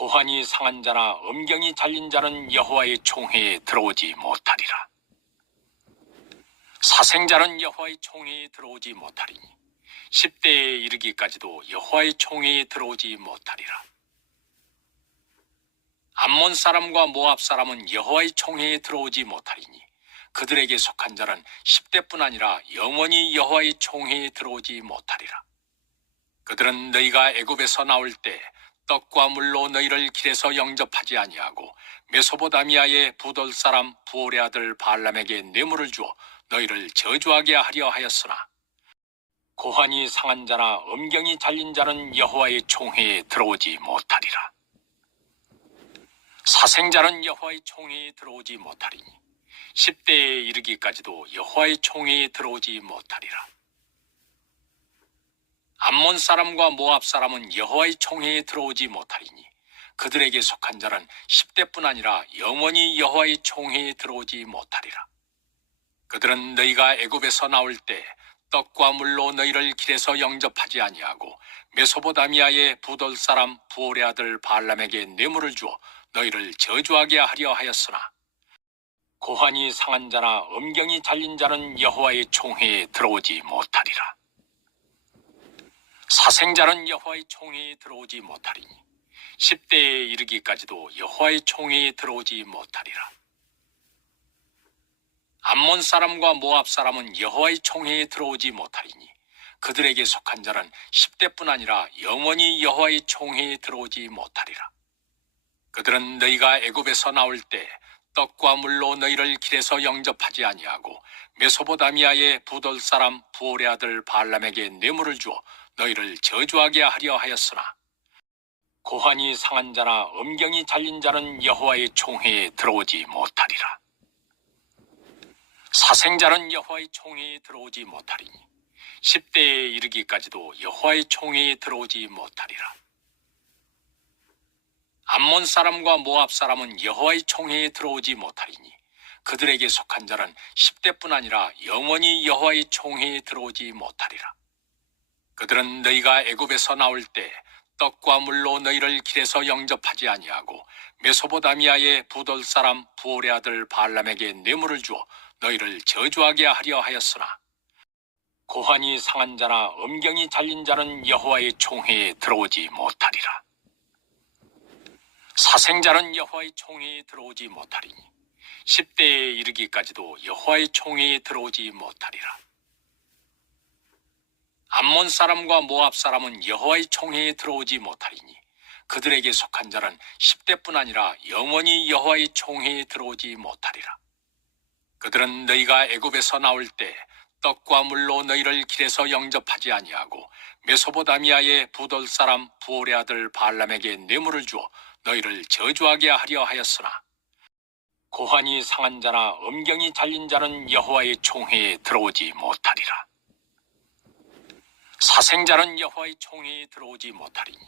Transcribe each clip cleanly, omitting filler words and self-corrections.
고환이 상한 자나 음경이 잘린 자는 여호와의 총회에 들어오지 못하리라. 사생자는 여호와의 총회에 들어오지 못하리니 10대에 이르기까지도 여호와의 총회에 들어오지 못하리라. 암몬 사람과 모압 사람은 여호와의 총회에 들어오지 못하리니 그들에게 속한 자는 10대뿐 아니라 영원히 여호와의 총회에 들어오지 못하리라. 그들은 너희가 애굽에서 나올 때 떡과 물로 너희를 길에서 영접하지 아니하고 메소포다미아의 부돌 사람 부올의 아들 발람에게 뇌물을 주어 너희를 저주하게 하려 하였으나 고환이 상한 자나 음경이 잘린 자는 여호와의 총회에 들어오지 못하리라. 사생자는 여호와의 총회에 들어오지 못하리니 10대에 이르기까지도 여호와의 총회에 들어오지 못하리라. 암몬 사람과 모압 사람은 여호와의 총회에 들어오지 못하리니 그들에게 속한 자는 10대뿐 아니라 영원히 여호와의 총회에 들어오지 못하리라. 그들은 너희가 애굽에서 나올 때 떡과 물로 너희를 길에서 영접하지 아니하고 메소포다미아의 부돌 사람 부올의 아들 발람에게 뇌물을 주어 너희를 저주하게 하려 하였으나 고환이 상한 자나 음경이 잘린 자는 여호와의 총회에 들어오지 못하리라. 사생자는 여호와의 총회에 들어오지 못하리니 10대에 이르기까지도 여호와의 총회에 들어오지 못하리라. 암몬 사람과 모압 사람은 여호와의 총회에 들어오지 못하리니 그들에게 속한 자는 10대뿐 아니라 영원히 여호와의 총회에 들어오지 못하리라. 그들은 너희가 애굽에서 나올 때 떡과 물로 너희를 길에서 영접하지 아니하고 메소포다미아의 부돌 사람 부올의 아들 발람에게 뇌물을 주어 너희를 저주하게 하려 하였으나 고환이 상한 자나 음경이 잘린 자는 여호와의 총회에 들어오지 못하리라. 사생자는 여호와의 총회에 들어오지 못하리니 10대에 이르기까지도 여호와의 총회에 들어오지 못하리라. 암몬 사람과 모압 사람은 여호와의 총회에 들어오지 못하리니 그들에게 속한 자는 10대뿐 아니라 영원히 여호와의 총회에 들어오지 못하리라. 그들은 너희가 애굽에서 나올 때 떡과 물로 너희를 길에서 영접하지 아니하고 메소포다미아의 부돌 사람 부올의 아들 발람에게 뇌물을 주어 너희를 저주하게 하려 하였으나 고환이 상한 자나 음경이 잘린 자는 여호와의 총회에 들어오지 못하리라. 사생자는 여호와의 총회에 들어오지 못하리니 10대에 이르기까지도 여호와의 총회에 들어오지 못하리라. 암몬 사람과 모압 사람은 여호와의 총회에 들어오지 못하리니 그들에게 속한 자는 10대뿐 아니라 영원히 여호와의 총회에 들어오지 못하리라. 그들은 너희가 애굽에서 나올 때 떡과 물로 너희를 길에서 영접하지 아니하고 메소포다미아의 부돌 사람 부올의 아들 발람에게 뇌물을 주어 너희를 저주하게 하려 하였으나 고환이 상한 자나 음경이 잘린 자는 여호와의 총회에 들어오지 못하리라. 사생자는 여호와의 총회에 들어오지 못하리니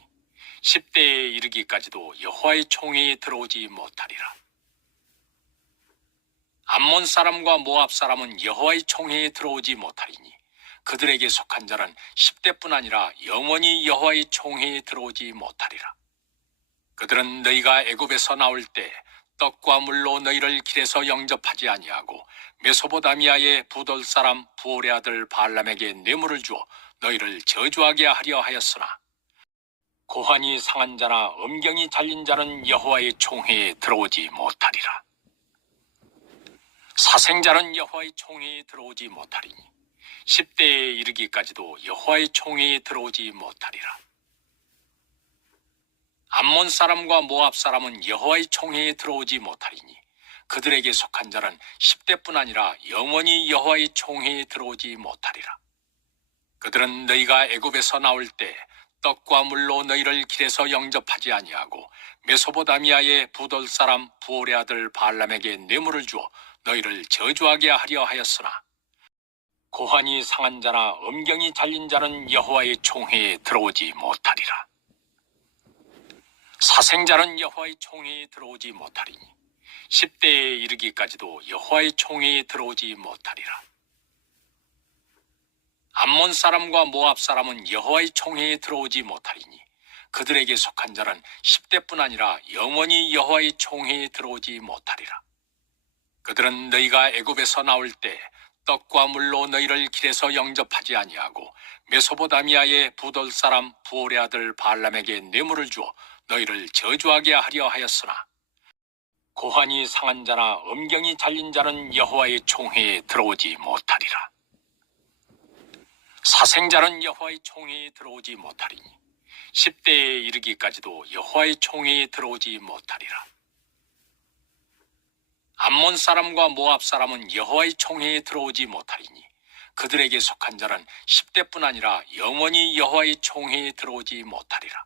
10대에 이르기까지도 여호와의 총회에 들어오지 못하리라. 암몬 사람과 모압 사람은 여호와의 총회에 들어오지 못하리니 그들에게 속한 자는 10대뿐 아니라 영원히 여호와의 총회에 들어오지 못하리라. 그들은 너희가 애굽에서 나올 때 떡과 물로 너희를 길에서 영접하지 아니하고 메소포다미아의 부돌 사람 부올의 아들 발람에게 뇌물을 주어 너희를 저주하게 하려 하였으나 고환이 상한 자나 음경이 잘린 자는 여호와의 총회에 들어오지 못하리라. 사생자는 여호와의 총회에 들어오지 못하리니 10대에 이르기까지도 여호와의 총회에 들어오지 못하리라. 암몬 사람과 모압 사람은 여호와의 총회에 들어오지 못하리니 그들에게 속한 자는 10대뿐 아니라 영원히 여호와의 총회에 들어오지 못하리라. 그들은 너희가 애굽에서 나올 때 떡과 물로 너희를 길에서 영접하지 아니하고 메소포다미아의 부돌 사람 부올의 아들 발람에게 뇌물을 주어 너희를 저주하게 하려 하였으나 고환이 상한 자나 음경이 잘린 자는 여호와의 총회에 들어오지 못하리라. 사생자는 여호와의 총회에 들어오지 못하리니 10대에 이르기까지도 여호와의 총회에 들어오지 못하리라. 암몬 사람과 모압 사람은 여호와의 총회에 들어오지 못하리니 그들에게 속한 자는 10대뿐 아니라 영원히 여호와의 총회에 들어오지 못하리라. 그들은 너희가 애굽에서 나올 때 떡과 물로 너희를 길에서 영접하지 아니하고 메소포다미아의 부돌 사람 부올의 아들 발람에게 뇌물을 주어 너희를 저주하게 하려 하였으나 고환이 상한 자나 음경이 잘린 자는 여호와의 총회에 들어오지 못하리라. 사생자는 여호와의 총회에 들어오지 못하리니 10대에 이르기까지도 여호와의 총회에 들어오지 못하리라. 암몬 사람과 모압 사람은 여호와의 총회에 들어오지 못하리니 그들에게 속한 자는 10대뿐 아니라 영원히 여호와의 총회에 들어오지 못하리라.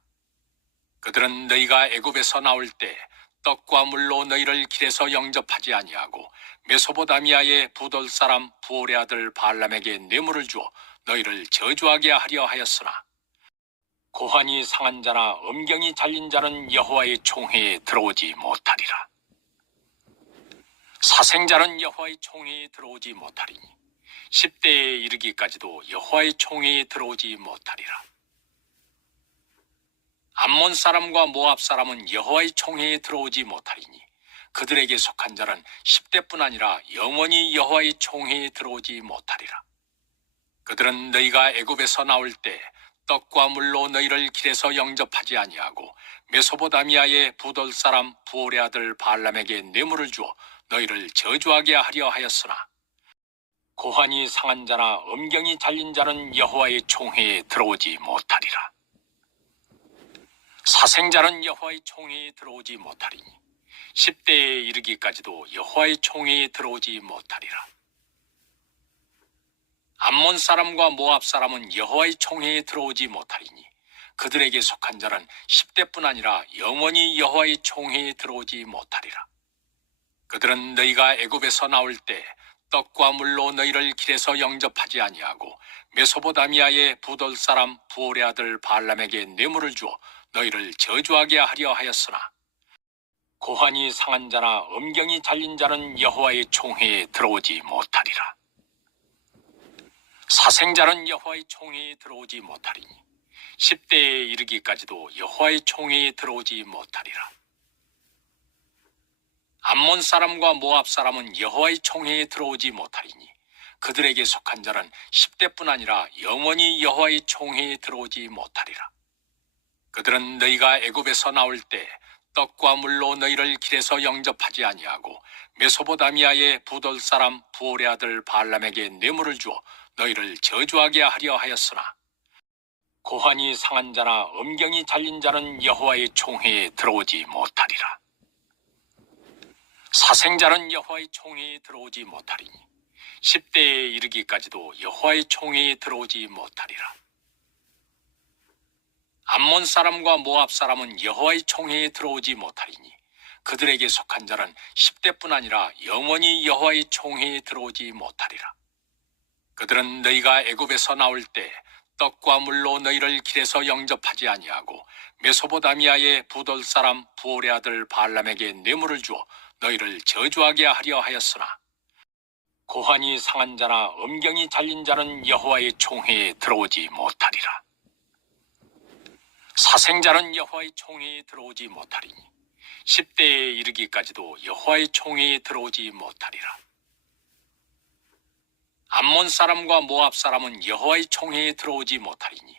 그들은 너희가 애굽에서 나올 때 떡과 물로 너희를 길에서 영접하지 아니하고 메소포다미아의 부돌 사람 부올의 아들 발람에게 뇌물을 주어 너희를 저주하게 하려 하였으나 고환이 상한 자나 음경이 잘린 자는 여호와의 총회에 들어오지 못하리라. 사생자는 여호와의 총회에 들어오지 못하리니 10대에 이르기까지도 여호와의 총회에 들어오지 못하리라. 암몬 사람과 모압 사람은 여호와의 총회에 들어오지 못하리니 그들에게 속한 자는 10대뿐 아니라 영원히 여호와의 총회에 들어오지 못하리라. 그들은 너희가 애굽에서 나올 때 떡과 물로 너희를 길에서 영접하지 아니하고 메소포다미아의 부돌 사람 부올의 아들 발람에게 뇌물을 주어 너희를 저주하게 하려 하였으나 고환이 상한 자나 음경이 잘린 자는 여호와의 총회에 들어오지 못하리라. 사생자는 여호와의 총회에 들어오지 못하리니 10대에 이르기까지도 여호와의 총회에 들어오지 못하리라. 암몬 사람과 모압 사람은 여호와의 총회에 들어오지 못하리니 그들에게 속한 자는 10대뿐 아니라 영원히 여호와의 총회에 들어오지 못하리라. 그들은 너희가 애굽에서 나올 때 떡과 물로 너희를 길에서 영접하지 아니하고 메소포다미아의 부돌 사람 부올의 아들 발람에게 뇌물을 주어 너희를 저주하게 하려 하였으나 고환이 상한 자나 음경이 잘린 자는 여호와의 총회에 들어오지 못하리라. 사생자는 여호와의 총회에 들어오지 못하리니 10대에 이르기까지도 여호와의 총회에 들어오지 못하리라. 암몬 사람과 모압 사람은 여호와의 총회에 들어오지 못하리니 그들에게 속한 자는 10대뿐 아니라 영원히 여호와의 총회에 들어오지 못하리라. 그들은 너희가 애굽에서 나올 때 떡과 물로 너희를 길에서 영접하지 아니하고 메소포다미아의 부돌 사람 부올의 아들 발람에게 뇌물을 주어 너희를 저주하게 하려 하였으나 고환이 상한 자나 음경이 잘린 자는 여호와의 총회에 들어오지 못하리라. 사생자는 여호와의 총회에 들어오지 못하리니 10대에 이르기까지도 여호와의 총회에 들어오지 못하리라. 암몬 사람과 모압 사람은 여호와의 총회에 들어오지 못하리니 그들에게 속한 자는 10대뿐 아니라 영원히 여호와의 총회에 들어오지 못하리라. 그들은 너희가 애굽에서 나올 때 떡과 물로 너희를 길에서 영접하지 아니하고 메소포다미아의 부돌 사람 부올의 아들 발람에게 뇌물을 주어 너희를 저주하게 하려 하였으나 고환이 상한 자나 음경이 잘린 자는 여호와의 총회에 들어오지 못하리라. 사생자는 여호와의 총회에 들어오지 못하리니 10대에 이르기까지도 여호와의 총회에 들어오지 못하리라. 암몬 사람과 모압 사람은 여호와의 총회에 들어오지 못하리니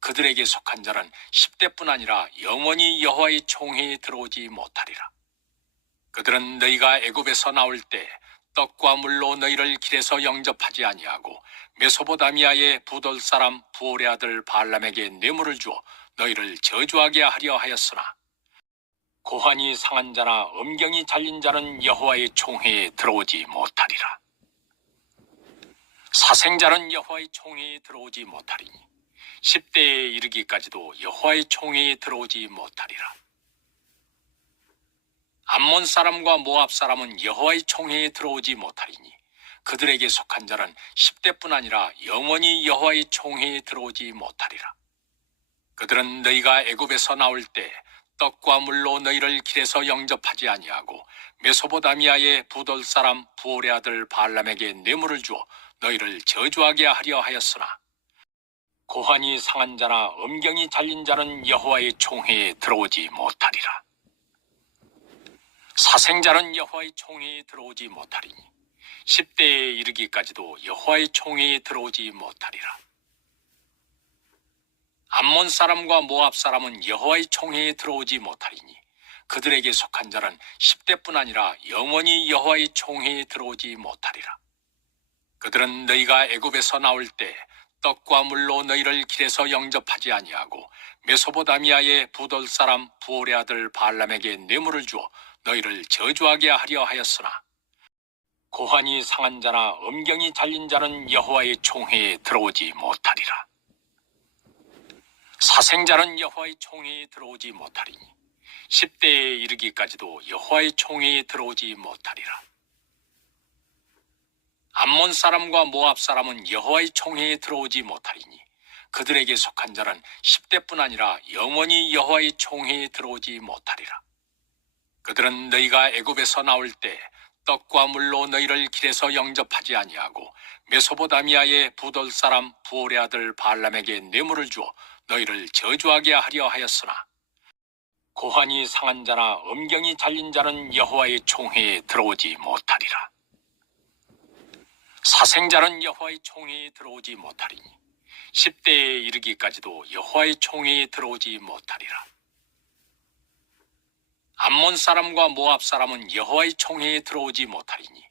그들에게 속한 자는 10대뿐 아니라 영원히 여호와의 총회에 들어오지 못하리라. 그들은 너희가 애굽에서 나올 때 떡과 물로 너희를 길에서 영접하지 아니하고 메소포다미아의 부돌 사람 부올의 아들 발람에게 뇌물을 주어 너희를 저주하게 하려 하였으나 고환이 상한 자나 음경이 잘린 자는 여호와의 총회에 들어오지 못하리라. 사생자는 여호와의 총회에 들어오지 못하리니 10대에 이르기까지도 여호와의 총회에 들어오지 못하리라. 암몬 사람과 모압 사람은 여호와의 총회에 들어오지 못하리니 그들에게 속한 자는 10대뿐 아니라 영원히 여호와의 총회에 들어오지 못하리라. 그들은 너희가 애굽에서 나올 때 떡과 물로 너희를 길에서 영접하지 아니하고 메소포다미아의 부돌 사람 부올의 아들 발람에게 뇌물을 주어 너희를 저주하게 하려 하였으나 고환이 상한 자나 음경이 잘린 자는 여호와의 총회에 들어오지 못하리라. 사생자는 여호와의 총회에 들어오지 못하리니 10대에 이르기까지도 여호와의 총회에 들어오지 못하리라. 암몬 사람과 모압 사람은 여호와의 총회에 들어오지 못하리니 그들에게 속한 자는 10대뿐 아니라 영원히 여호와의 총회에 들어오지 못하리라. 그들은 너희가 애굽에서 나올 때 떡과 물로 너희를 길에서 영접하지 아니하고 메소포다미아의 부돌 사람 부올의 아들 발람에게 뇌물을 주어 너희를 저주하게 하려 하였으나 고환이 상한 자나 음경이 잘린 자는 여호와의 총회에 들어오지 못하리라. 사생자는 여호와의 총회에 들어오지 못하리니 10대에 이르기까지도 여호와의 총회에 들어오지 못하리라. 암몬 사람과 모압 사람은 여호와의 총회에 들어오지 못하리니 그들에게 속한 자는 10대뿐 아니라 영원히 여호와의 총회에 들어오지 못하리라. 그들은 너희가 애굽에서 나올 때 떡과 물로 너희를 길에서 영접하지 아니하고 메소포다미아의 부돌 사람 부올의 아들 발람에게 뇌물을 주어 너희를 저주하게 하려 하였으나 고환이 상한 자나 음경이 잘린 자는 여호와의 총회에 들어오지 못하리라. 사생자는 여호와의 총회에 들어오지 못하리니 10대에 이르기까지도 여호와의 총회에 들어오지 못하리라. 암몬 사람과 모압 사람은 여호와의 총회에 들어오지 못하리니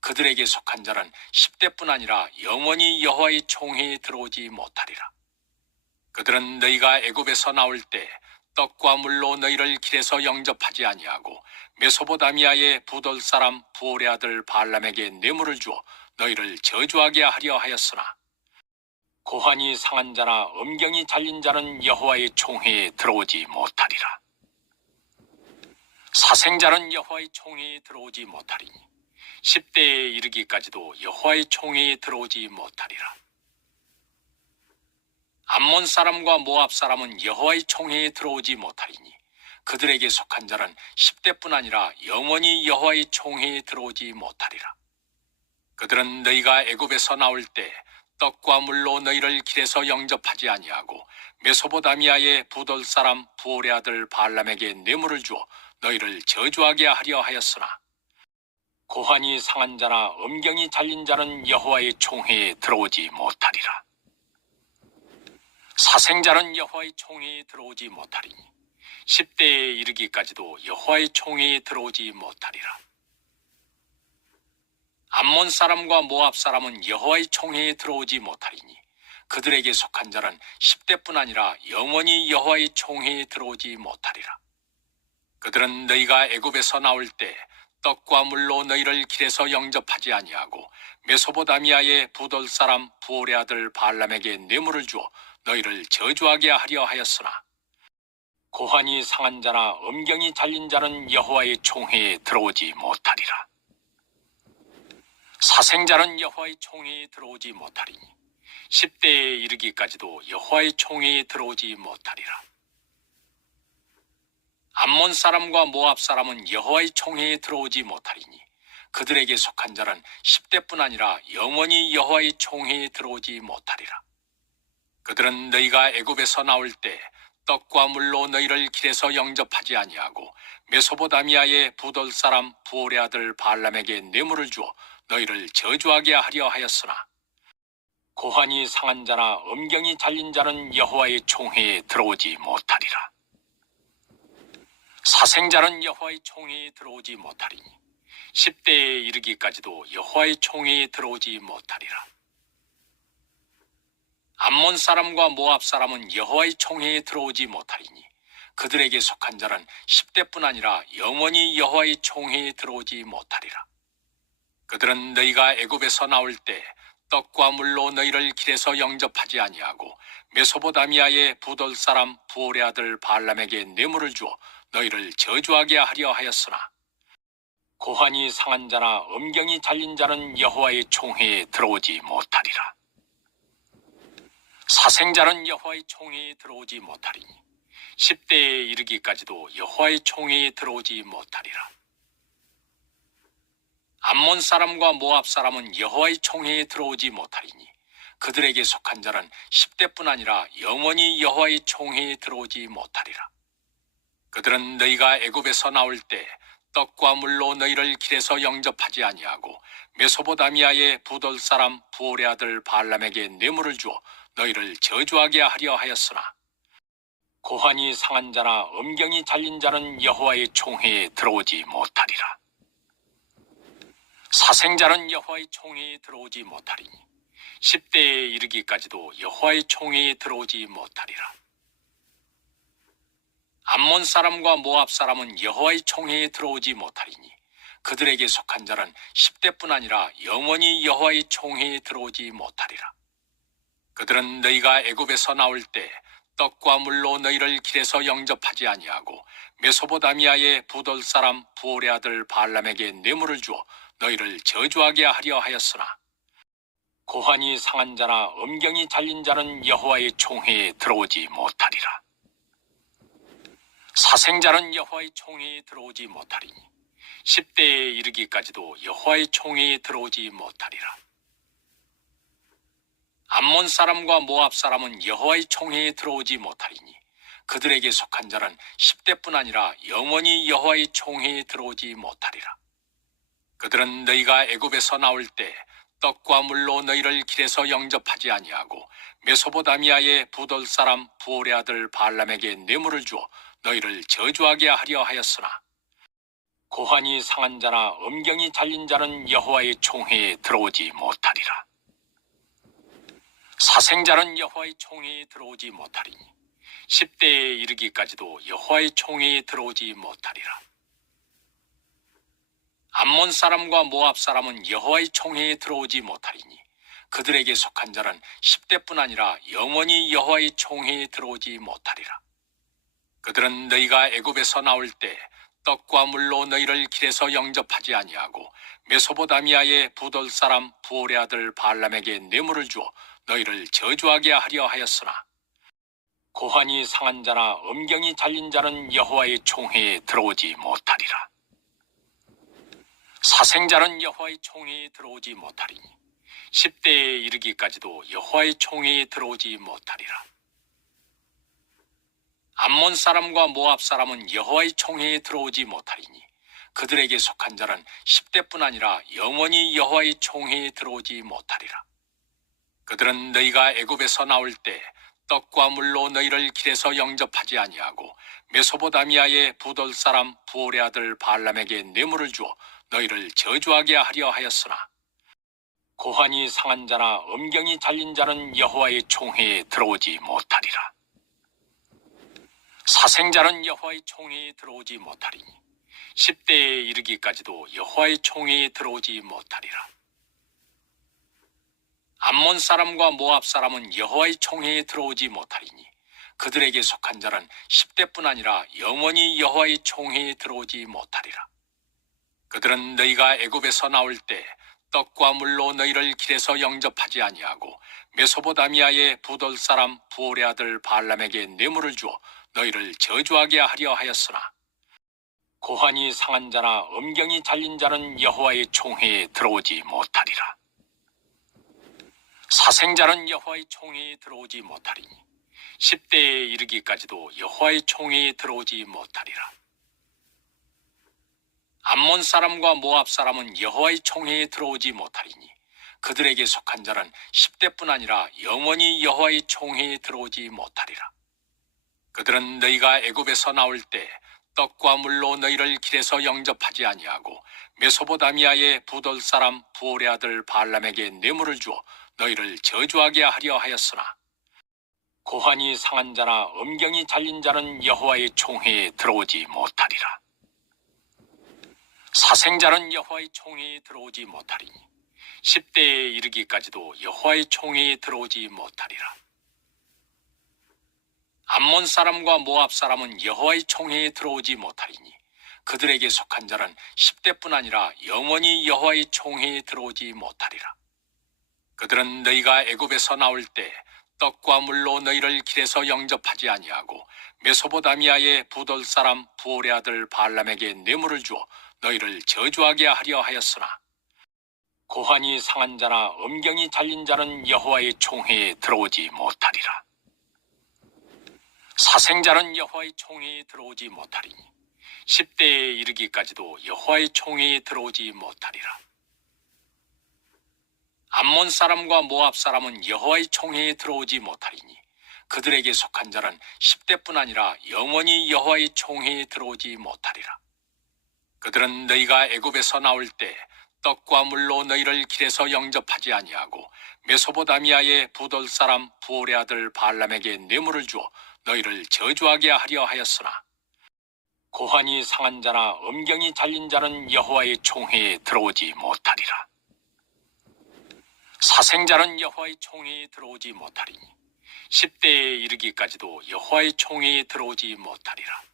그들에게 속한 자는 10대뿐 아니라 영원히 여호와의 총회에 들어오지 못하리라. 그들은 너희가 애굽에서 나올 때 떡과 물로 너희를 길에서 영접하지 아니하고 메소포다미아의 부돌 사람 부올의 아들 발람에게 뇌물을 주어 너희를 저주하게 하려 하였으나 고환이 상한 자나 음경이 잘린 자는 여호와의 총회에 들어오지 못하리라. 사생자는 여호와의 총회에 들어오지 못하리니 10대에 이르기까지도 여호와의 총회에 들어오지 못하리라. 암몬 사람과 모압 사람은 여호와의 총회에 들어오지 못하리니 그들에게 속한 자는 10대뿐 아니라 영원히 여호와의 총회에 들어오지 못하리라. 그들은 너희가 애굽에서 나올 때 떡과 물로 너희를 길에서 영접하지 아니하고 메소포다미아의 부돌 사람 부올의 아들 발람에게 뇌물을 주어 너희를 저주하게 하려 하였으나 고환이 상한 자나 음경이 잘린 자는 여호와의 총회에 들어오지 못하리라. 사생자는 여호와의 총회에 들어오지 못하리니 10대에 이르기까지도 여호와의 총회에 들어오지 못하리라. 암몬 사람과 모압 사람은 여호와의 총회에 들어오지 못하리니 그들에게 속한 자는 10대뿐 아니라 영원히 여호와의 총회에 들어오지 못하리라. 그들은 너희가 애굽에서 나올 때 떡과 물로 너희를 길에서 영접하지 아니하고 메소포다미아의 부돌 사람 부올의 아들 발람에게 뇌물을 주어 너희를 저주하게 하려 하였으나 고환이 상한 자나 음경이 잘린 자는 여호와의 총회에 들어오지 못하리라. 사생자는 여호와의 총회에 들어오지 못하리니 10대에 이르기까지도 여호와의 총회에 들어오지 못하리라. 암몬 사람과 모압 사람은 여호와의 총회에 들어오지 못하리니 그들에게 속한 자는 10대뿐 아니라 영원히 여호와의 총회에 들어오지 못하리라. 그들은 너희가 애굽에서 나올 때 떡과 물로 너희를 길에서 영접하지 아니하고 메소포다미아의 부돌 사람 부올의 아들 발람에게 뇌물을 주어 너희를 저주하게 하려 하였으나 고환이 상한 자나 음경이 잘린 자는 여호와의 총회에 들어오지 못하리라. 사생자는 여호와의 총회에 들어오지 못하리니 10대에 이르기까지도 여호와의 총회에 들어오지 못하리라. 암몬 사람과 모압 사람은 여호와의 총회에 들어오지 못하리니 그들에게 속한 자는 10대뿐 아니라 영원히 여호와의 총회에 들어오지 못하리라. 그들은 너희가 애굽에서 나올 때 떡과 물로 너희를 길에서 영접하지 아니하고 메소포다미아의 부돌 사람 부올의 아들 발람에게 뇌물을 주어 너희를 저주하게 하려 하였으나 고환이 상한 자나 음경이 잘린 자는 여호와의 총회에 들어오지 못하리라. 사생자는 여호와의 총회에 들어오지 못하리니 10대에 이르기까지도 여호와의 총회에 들어오지 못하리라. 암몬 사람과 모압 사람은 여호와의 총회에 들어오지 못하리니 그들에게 속한 자는 10대뿐 아니라 영원히 여호와의 총회에 들어오지 못하리라. 그들은 너희가 애굽에서 나올 때 떡과 물로 너희를 길에서 영접하지 아니하고 메소포다미아의 부돌 사람 부올의 아들 발람에게 뇌물을 주어 너희를 저주하게 하려 하였으나 고환이 상한 자나 음경이 잘린 자는 여호와의 총회에 들어오지 못하리라. 사생자는 여호와의 총회에 들어오지 못하리니 10대에 이르기까지도 여호와의 총회에 들어오지 못하리라. 암몬 사람과 모압 사람은 여호와의 총회에 들어오지 못하리니 그들에게 속한 자는 10대뿐 아니라 영원히 여호와의 총회에 들어오지 못하리라. 그들은 너희가 애굽에서 나올 때 떡과 물로 너희를 길에서 영접하지 아니하고 메소포다미아의 부돌 사람 부올의 아들 발람에게 뇌물을 주어 너희를 저주하게 하려 하였으나 고환이 상한 자나 음경이 잘린 자는 여호와의 총회에 들어오지 못하리라. 사생자는 여호와의 총회에 들어오지 못하리니 10대에 이르기까지도 여호와의 총회에 들어오지 못하리라. 암몬 사람과 모압 사람은 여호와의 총회에 들어오지 못하리니 그들에게 속한 자는 10대뿐 아니라 영원히 여호와의 총회에 들어오지 못하리라. 그들은 너희가 애굽에서 나올 때 떡과 물로 너희를 길에서 영접하지 아니하고 메소포다미아의 부돌 사람 부올의 아들 발람에게 뇌물을 주어 너희를 저주하게 하려 하였으나 고환이 상한 자나 음경이 잘린 자는 여호와의 총회에 들어오지 못하리라. 사생자는 여호와의 총회에 들어오지 못하리니 10대에 이르기까지도 여호와의 총회에 들어오지 못하리라. 암몬 사람과 모압 사람은 여호와의 총회에 들어오지 못하리니 그들에게 속한 자는 10대뿐 아니라 영원히 여호와의 총회에 들어오지 못하리라. 그들은 너희가 애굽에서 나올 때 떡과 물로 너희를 길에서 영접하지 아니하고 메소포다미아의 부돌 사람 부올의 아들 발람에게 뇌물을 주어 너희를 저주하게 하려 하였으나 고환이 상한 자나 음경이 잘린 자는 여호와의 총회에 들어오지 못하리라. 사생자는 여호와의 총회에 들어오지 못하리니 10대에 이르기까지도 여호와의 총회에 들어오지 못하리라. 암몬 사람과 모압 사람은 여호와의 총회에 들어오지 못하리니 그들에게 속한 자는 10대뿐 아니라 영원히 여호와의 총회에 들어오지 못하리라. 그들은 너희가 애굽에서 나올 때 떡과 물로 너희를 길에서 영접하지 아니하고 메소포다미아의 부돌 사람 부올의 아들 발람에게 뇌물을 주어 너희를 저주하게 하려 하였으나 고환이 상한 자나 음경이 잘린 자는 여호와의 총회에 들어오지 못하리라. 사생자는 여호와의 총회에 들어오지 못하리니 10대에 이르기까지도 여호와의 총회에 들어오지 못하리라. 암몬 사람과 모압 사람은 여호와의 총회에 들어오지 못하리니 그들에게 속한 자는 10대뿐 아니라 영원히 여호와의 총회에 들어오지 못하리라. 그들은 너희가 애굽에서 나올 때 떡과 물로 너희를 길에서 영접하지 아니하고 메소포다미아의 부돌 사람 부올의 아들 발람에게 뇌물을 주어 너희를 저주하게 하려 하였으나 고환이 상한 자나 음경이 잘린 자는 여호와의 총회에 들어오지 못하리라. 사생자는 여호와의 총회에 들어오지 못하리니 10대에 이르기까지도 여호와의 총회에 들어오지 못하리라. 암몬 사람과 모압 사람은 여호와의 총회에 들어오지 못하리니 그들에게 속한 자는 10대뿐 아니라 영원히 여호와의 총회에 들어오지 못하리라. 그들은 너희가 애굽에서 나올 때 떡과 물로 너희를 길에서 영접하지 아니하고 메소포다미아의 부돌 사람 부올의 아들 발람에게 뇌물을 주어 너희를 저주하게 하려 하였으나 고환이 상한 자나 음경이 잘린 자는 여호와의 총회에 들어오지 못하리라. 사생자는 여호와의 총회에 들어오지 못하리니 10대에 이르기까지도 여호와의 총회에 들어오지 못하리라. 암몬 사람과 모압 사람은 여호와의 총회에 들어오지 못하리니 그들에게 속한 자는 10대뿐 아니라 영원히 여호와의 총회에 들어오지 못하리라. 그들은 너희가 애굽에서 나올 때 떡과 물로 너희를 길에서 영접하지 아니하고 메소포다미아의 부돌 사람 부올의 아들 발람에게 뇌물을 주어 너희를 저주하게 하려 하였으나 고환이 상한 자나 음경이 잘린 자는 여호와의 총회에 들어오지 못하리라. 사생자는 여호와의 총회에 들어오지 못하리니 10대에 이르기까지도 여호와의 총회에 들어오지 못하리라. 암몬 사람과 모압 사람은 여호와의 총회에 들어오지 못하리니 그들에게 속한 자는 10대뿐 아니라 영원히 여호와의 총회에 들어오지 못하리라. 그들은 너희가 애굽에서 나올 때 떡과 물로 너희를 길에서 영접하지 아니하고 메소포다미아의 부돌 사람 부올의 아들 발람에게 뇌물을 주어 너희를 저주하게 하려 하였으나 고환이 상한 자나 음경이 잘린 자는 여호와의 총회에 들어오지 못하리라. 사생자는 여호와의 총회에 들어오지 못하리니 10대에 이르기까지도 여호와의 총회에 들어오지 못하리라.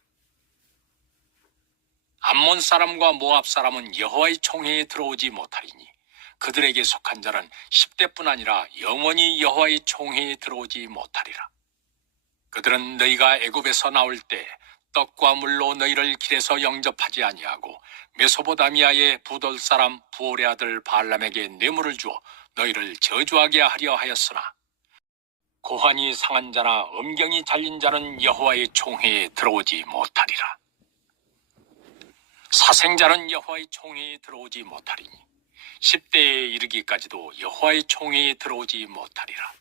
암몬 사람과 모압 사람은 여호와의 총회에 들어오지 못하리니 그들에게 속한 자는 10대뿐 아니라 영원히 여호와의 총회에 들어오지 못하리라. 그들은 너희가 애굽에서 나올 때 떡과 물로 너희를 길에서 영접하지 아니하고 메소포다미아의 부돌 사람 부올의 아들 발람에게 뇌물을 주어 너희를 저주하게 하려 하였으나 고환이 상한 자나 음경이 잘린 자는 여호와의 총회에 들어오지 못하리라. 사생자는 여호와의 총회에 들어오지 못하리니 10대에 이르기까지도 여호와의 총회에 들어오지 못하리라.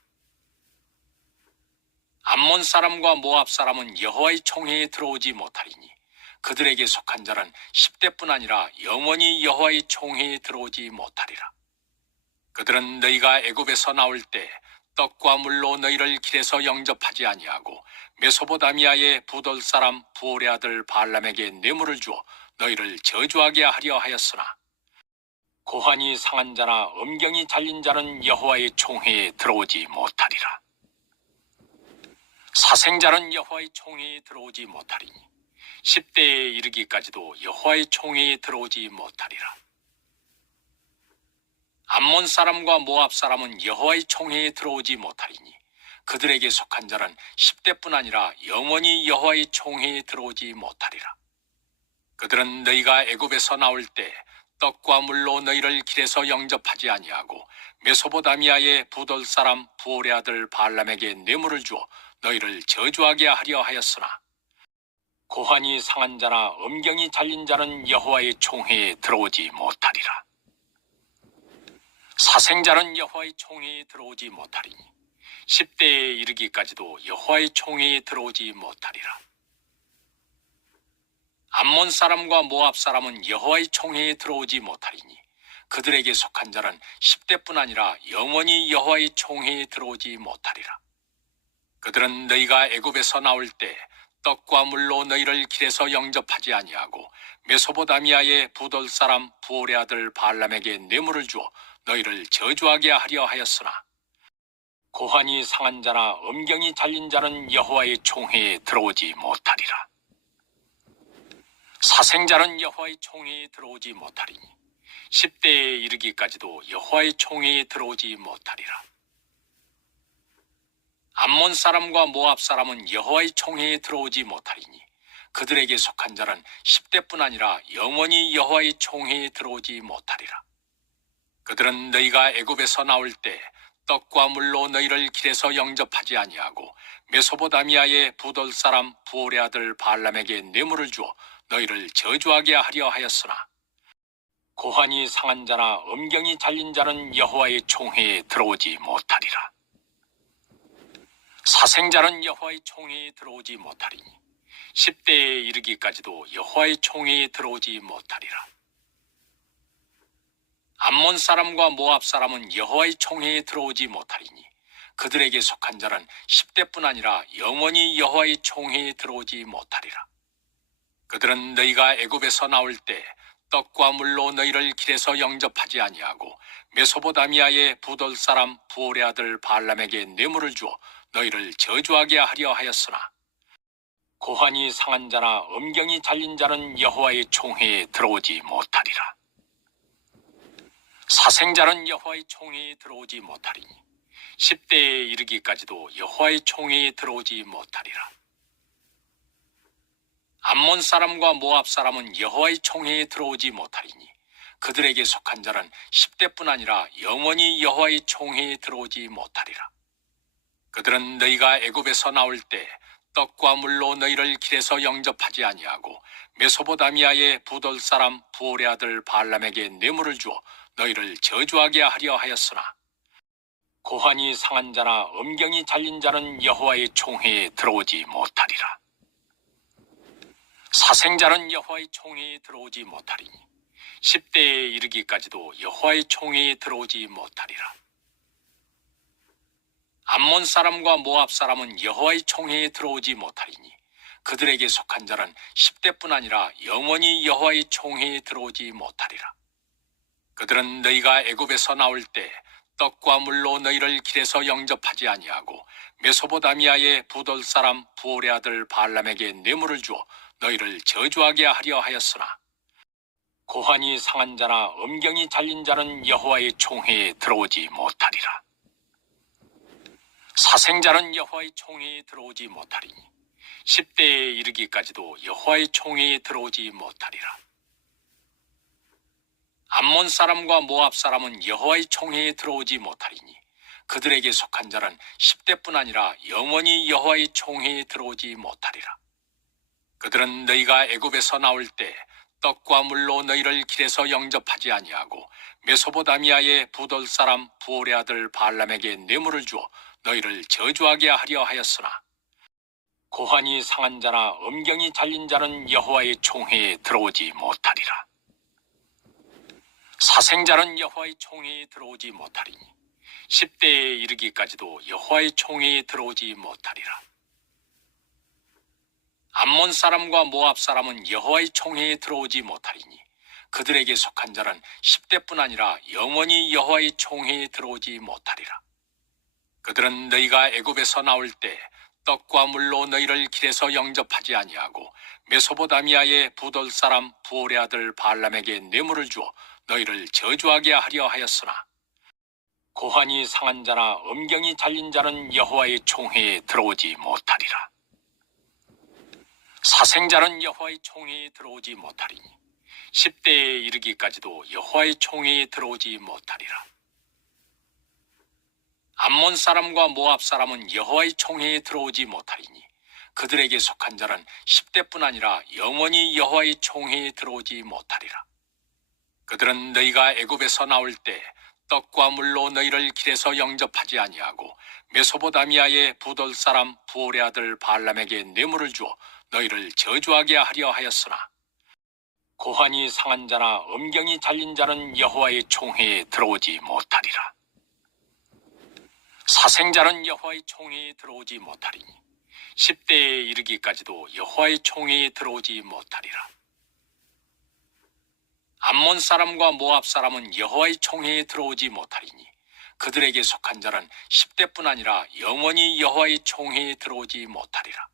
암몬 사람과 모압 사람은 여호와의 총회에 들어오지 못하리니 그들에게 속한 자는 10대뿐 아니라 영원히 여호와의 총회에 들어오지 못하리라. 그들은 너희가 애굽에서 나올 때 떡과 물로 너희를 길에서 영접하지 아니하고 메소포다미아의 부돌 사람 부올의 아들 발람에게 뇌물을 주어 너희를 저주하게 하려 하였으나 고환이 상한 자나 음경이 잘린 자는 여호와의 총회에 들어오지 못하리라. 사생자는 여호와의 총회에 들어오지 못하리니 10대에 이르기까지도 여호와의 총회에 들어오지 못하리라. 암몬 사람과 모압 사람은 여호와의 총회에 들어오지 못하리니 그들에게 속한 자는 10대뿐 아니라 영원히 여호와의 총회에 들어오지 못하리라. 그들은 너희가 애굽에서 나올 때 떡과 물로 너희를 길에서 영접하지 아니하고 메소포다미아의 부돌 사람 부올의 아들 발람에게 뇌물을 주어 너희를 저주하게 하려 하였으나 고환이 상한 자나 음경이 잘린 자는 여호와의 총회에 들어오지 못하리라. 사생자는 여호와의 총회에 들어오지 못하리니 10대에 이르기까지도 여호와의 총회에 들어오지 못하리라. 암몬 사람과 모압 사람은 여호와의 총회에 들어오지 못하리니 그들에게 속한 자는 10대뿐 아니라 영원히 여호와의 총회에 들어오지 못하리라. 그들은 너희가 애굽에서 나올 때 떡과 물로 너희를 길에서 영접하지 아니하고 메소포다미아의 부돌 사람 부올의 아들 발람에게 뇌물을 주어 너희를 저주하게 하려 하였으나 고환이 상한 자나 음경이 잘린 자는 여호와의 총회에 들어오지 못하리라. 사생자는 여호와의 총회에 들어오지 못하리니 10대에 이르기까지도 여호와의 총회에 들어오지 못하리라. 암몬 사람과 모압 사람은 여호와의 총회에 들어오지 못하리니 그들에게 속한 자는 10대뿐 아니라 영원히 여호와의 총회에 들어오지 못하리라. 그들은 너희가 애굽에서 나올 때 떡과 물로 너희를 길에서 영접하지 아니하고 메소포다미아의 부돌 사람 부올의 아들 발람에게 뇌물을 주어 너희를 저주하게 하려 하였으나 고환이 상한 자나 음경이 잘린 자는 여호와의 총회에 들어오지 못하리라. 사생자는 여호와의 총회에 들어오지 못하리니 10대에 이르기까지도 여호와의 총회에 들어오지 못하리라. 암몬 사람과 모압 사람은 여호와의 총회에 들어오지 못하리니 그들에게 속한 자는 10대뿐 아니라 영원히 여호와의 총회에 들어오지 못하리라. 그들은 너희가 애굽에서 나올 때 떡과 물로 너희를 길에서 영접하지 아니하고 메소포다미아의 부돌 사람 부올의 아들 발람에게 뇌물을 주어 너희를 저주하게 하려 하였으나 고환이 상한 자나 음경이 잘린 자는 여호와의 총회에 들어오지 못하리라. 사생자는 여호와의 총회에 들어오지 못하리니 10대에 이르기까지도 여호와의 총회에 들어오지 못하리라. 암몬 사람과 모압 사람은 여호와의 총회에 들어오지 못하리니 그들에게 속한 자는 10대뿐 아니라 영원히 여호와의 총회에 들어오지 못하리라. 그들은 너희가 애굽에서 나올 때 떡과 물로 너희를 길에서 영접하지 아니하고 메소포다미아의 부돌 사람 부올의 아들 발람에게 뇌물을 주어 너희를 저주하게 하려 하였으나 고환이 상한 자나 음경이 잘린 자는 여호와의 총회에 들어오지 못하리라. 사생자는 여호와의 총회에 들어오지 못하리니 10대에 이르기까지도 여호와의 총회에 들어오지 못하리라. 암몬 사람과 모압 사람은 여호와의 총회에 들어오지 못하리니 그들에게 속한 자는 10대뿐 아니라 영원히 여호와의 총회에 들어오지 못하리라. 그들은 너희가 애굽에서 나올 때 떡과 물로 너희를 길에서 영접하지 아니하고 메소포다미아의 부돌 사람 부올의 아들 발람에게 뇌물을 주어 너희를 저주하게 하려 하였으나 고환이 상한 자나 음경이 잘린 자는 여호와의 총회에 들어오지 못하리라. 사생자는 여호와의 총회에 들어오지 못하리니 10대에 이르기까지도 여호와의 총회에 들어오지 못하리라. 암몬 사람과 모압 사람은 여호와의 총회에 들어오지 못하리니 그들에게 속한 자는 10대뿐 아니라 영원히 여호와의 총회에 들어오지 못하리라. 그들은 너희가 애굽에서 나올 때 떡과 물로 너희를 길에서 영접하지 아니하고 메소포다미아의 부돌 사람 부올의 아들 발람에게 뇌물을 주어 너희를 저주하게 하려 하였으나 고환이 상한 자나 음경이 잘린 자는 여호와의 총회에 들어오지 못하리라. 사생자는 여호와의 총회에 들어오지 못하리니 10대에 이르기까지도 여호와의 총회에 들어오지 못하리라. 암몬 사람과 모압 사람은 여호와의 총회에 들어오지 못하리니 그들에게 속한 자는 10대뿐 아니라 영원히 여호와의 총회에 들어오지 못하리라. 그들은 너희가 애굽에서 나올 때 떡과 물로 너희를 길에서 영접하지 아니하고 메소포다미아의 부돌 사람 부올의 아들 발람에게 뇌물을 주어 너희를 저주하게 하려 하였으나 고환이 상한 자나 음경이 잘린 자는 여호와의 총회에 들어오지 못하리라. 사생자는 여호와의 총회에 들어오지 못하리니 10대에 이르기까지도 여호와의 총회에 들어오지 못하리라. 암몬 사람과 모압 사람은 여호와의 총회에 들어오지 못하리니 그들에게 속한 자는 10대뿐 아니라 영원히 여호와의 총회에 들어오지 못하리라. 그들은 너희가 애굽에서 나올 때 떡과 물로 너희를 길에서 영접하지 아니하고 메소포다미아의 부돌 사람 부올의 아들 발람에게 뇌물을 주어 너희를 저주하게 하려 하였으나 고환이 상한 자나 음경이 잘린 자는 여호와의 총회에 들어오지 못하리라. 사생자는 여호와의 총회에 들어오지 못하리니 10대에 이르기까지도 여호와의 총회에 들어오지 못하리라. 암몬 사람과 모압 사람은 여호와의 총회에 들어오지 못하리니 그들에게 속한 자는 10대뿐 아니라 영원히 여호와의 총회에 들어오지 못하리라.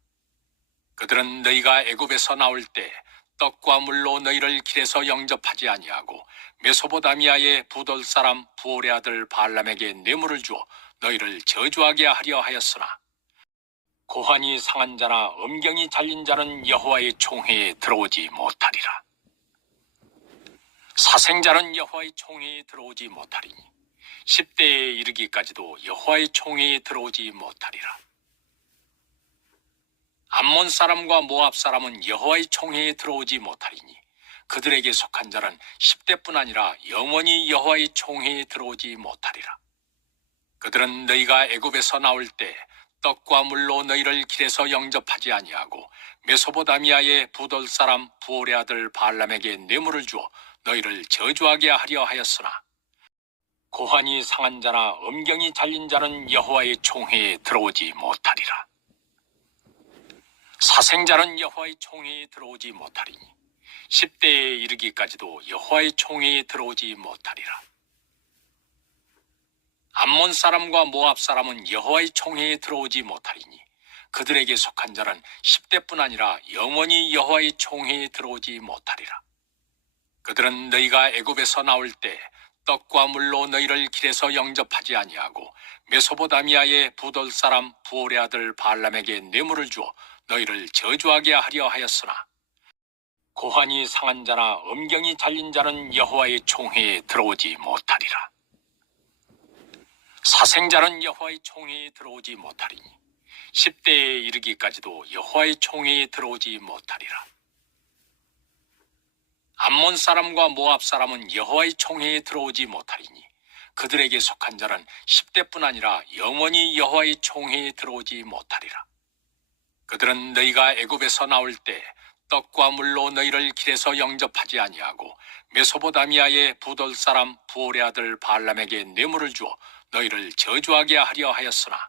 그들은 너희가 애굽에서 나올 때 떡과 물로 너희를 길에서 영접하지 아니하고 메소포다미아의 부돌 사람 부올의 아들 발람에게 뇌물을 주어 너희를 저주하게 하려 하였으나 고환이 상한 자나 음경이 잘린 자는 여호와의 총회에 들어오지 못하리라. 사생자는 여호와의 총회에 들어오지 못하리니 10대에 이르기까지도 여호와의 총회에 들어오지 못하리라. 암몬 사람과 모압 사람은 여호와의 총회에 들어오지 못하리니 그들에게 속한 자는 10대뿐 아니라 영원히 여호와의 총회에 들어오지 못하리라. 그들은 너희가 애굽에서 나올 때 떡과 물로 너희를 길에서 영접하지 아니하고 메소포다미아의 부돌 사람 부올의 아들 발람에게 뇌물을 주어 너희를 저주하게 하려 하였으나 고환이 상한 자나 음경이 잘린 자는 여호와의 총회에 들어오지 못하리라. 사생자는 여호와의 총회에 들어오지 못하리니 10대에 이르기까지도 여호와의 총회에 들어오지 못하리라. 암몬 사람과 모압 사람은 여호와의 총회에 들어오지 못하리니 그들에게 속한 자는 10대뿐 아니라 영원히 여호와의 총회에 들어오지 못하리라. 그들은 너희가 애굽에서 나올 때 떡과 물로 너희를 길에서 영접하지 아니하고 메소포다미아의 부돌 사람 부올의 아들 발람에게 뇌물을 주어 너희를 저주하게 하려 하였으나 고환이 상한 자나 음경이 잘린 자는 여호와의 총회에 들어오지 못하리라. 사생자는 여호와의 총회에 들어오지 못하리니 10대에 이르기까지도 여호와의 총회에 들어오지 못하리라. 암몬 사람과 모압 사람은 여호와의 총회에 들어오지 못하리니 그들에게 속한 자는 10대뿐 아니라 영원히 여호와의 총회에 들어오지 못하리라. 그들은 너희가 애굽에서 나올 때 떡과 물로 너희를 길에서 영접하지 아니하고 메소포다미아의 부돌 사람 부올의 아들 발람에게 뇌물을 주어 너희를 저주하게 하려 하였으나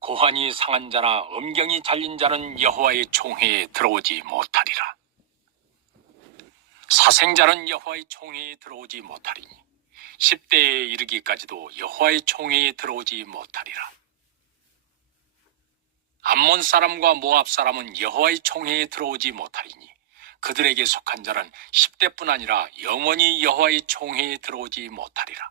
고환이 상한 자나 음경이 잘린 자는 여호와의 총회에 들어오지 못하리라. 사생자는 여호와의 총회에 들어오지 못하리니 10대에 이르기까지도 여호와의 총회에 들어오지 못하리라. 암몬 사람과 모압 사람은 여호와의 총회에 들어오지 못하리니 그들에게 속한 자는 10대뿐 아니라 영원히 여호와의 총회에 들어오지 못하리라.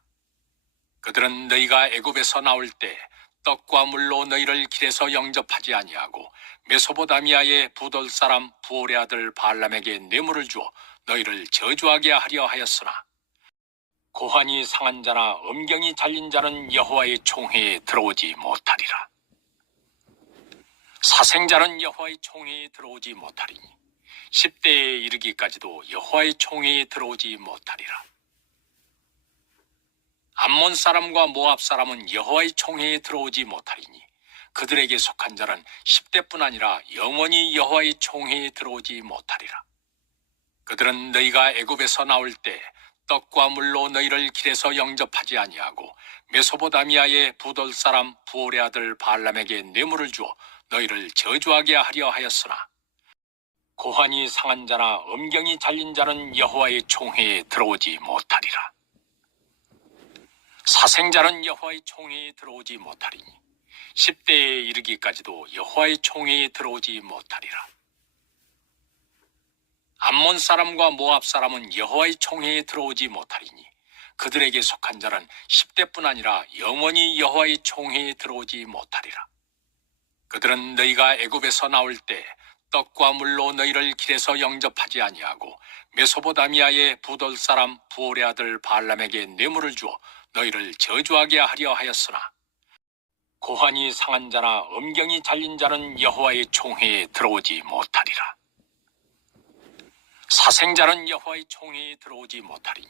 그들은 너희가 애굽에서 나올 때 떡과 물로 너희를 길에서 영접하지 아니하고 메소포다미아의 부돌 사람 부올의 아들 발람에게 뇌물을 주어 너희를 저주하게 하려 하였으나 고환이 상한 자나 음경이 잘린 자는 여호와의 총회에 들어오지 못하리라. 사생자는 여호와의 총회에 들어오지 못하리니 10대에 이르기까지도 여호와의 총회에 들어오지 못하리라. 암몬 사람과 모압 사람은 여호와의 총회에 들어오지 못하리니 그들에게 속한 자는 10대뿐 아니라 영원히 여호와의 총회에 들어오지 못하리라. 그들은 너희가 애굽에서 나올 때 떡과 물로 너희를 길에서 영접하지 아니하고 메소포다미아의 부돌 사람 부올의 아들 발람에게 뇌물을 주어 너희를 저주하게 하려 하였으나 고환이 상한 자나 음경이 잘린 자는 여호와의 총회에 들어오지 못하리라. 사생자는 여호와의 총회에 들어오지 못하리니 10대에 이르기까지도 여호와의 총회에 들어오지 못하리라. 암몬 사람과 모압 사람은 여호와의 총회에 들어오지 못하리니 그들에게 속한 자는 10대뿐 아니라 영원히 여호와의 총회에 들어오지 못하리라. 그들은 너희가 애굽에서 나올 때 떡과 물로 너희를 길에서 영접하지 아니하고 메소포다미아의 부돌 사람 부올의 아들 발람에게 뇌물을 주어 너희를 저주하게 하려 하였으나 고환이 상한 자나 음경이 잘린 자는 여호와의 총회에 들어오지 못하리라. 사생자는 여호와의 총회에 들어오지 못하리니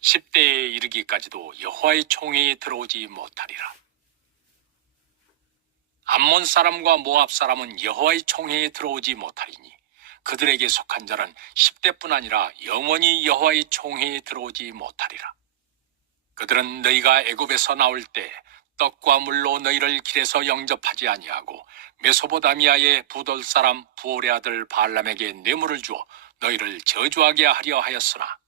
10대에 이르기까지도 여호와의 총회에 들어오지 못하리라. 암몬 사람과 모압 사람은 여호와의 총회에 들어오지 못하리니 그들에게 속한 자는 10대뿐 아니라 영원히 여호와의 총회에 들어오지 못하리라. 그들은 너희가 애굽에서 나올 때 떡과 물로 너희를 길에서 영접하지 아니하고 메소포다미아의 부돌 사람 부올의 아들 발람에게 뇌물을 주어 너희를 저주하게 하려 하였으나